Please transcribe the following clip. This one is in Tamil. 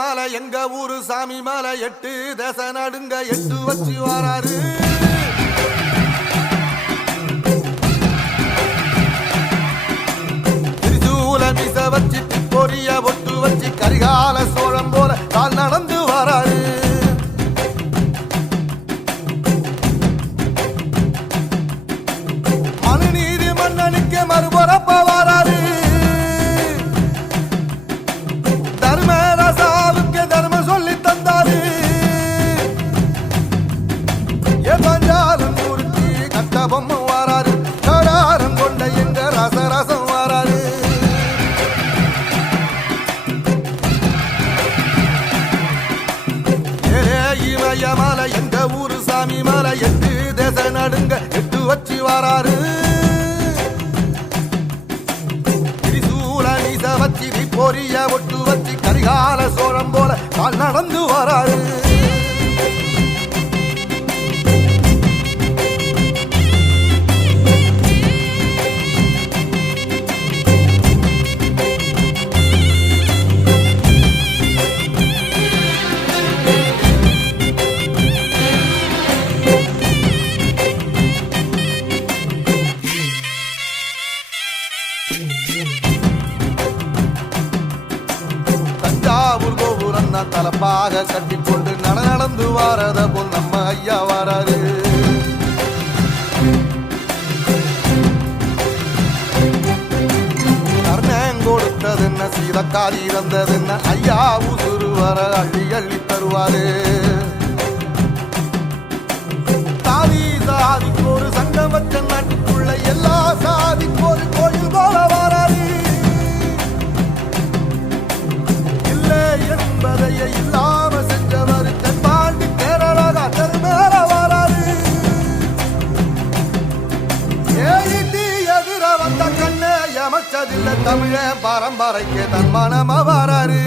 மலை எங்க ஊரு சாமி மலை 8 தேச நடுங்க 8 வச்சு வராரு. திருச்சூல மிச வச்சு பொரிய ஒட்டு வச்சு கரிகால சோழம் போல கால் நடந்து வராரு. மனுநீதி மன்னனுக்கு மறுபரப்ப வராரு. தர்மராசாவுக்கு தர்மம் சொல்லி தந்தாரு. பஞ்சாலம் மூர்த்தி கட்ட பொம்மை வராரு. கடாரம் கொண்ட எங்க ரசரசம் வராரு. நடுங்க எட்டு வச்சு வராரு திரிசூல நீச வச்சு பொரிய ஒட்டு வச்சு கரிகால சோழம் போல கால் நடந்து வராரு தஞ்சாவூர் கோபுரம் தலப்பாக கட்டிக்கொண்டு நடந்து வாரத போல் நம்ம ஐயா வராரு கர்ணன் கொடுத்தது என்ன சீதக்காதி இறந்தது என்ன ஐயா உசுறு வர அள்ளி அள்ளி தருவாரு சாதி சாதிக்கு ஒரு சங்கம் வச்ச நாட்டுக்குள்ள எல்லா சாதிக்கு ஒரு கோயில் போல வராரு என்பதையே இல்லாம சென்றவர் தென்பாண்டி கேரளா மேல வராது ஏடி எதிர வந்த கண்ணே எமச்சதில்லை தமிழ பரம்பரைக்கு தன் மனம வராரு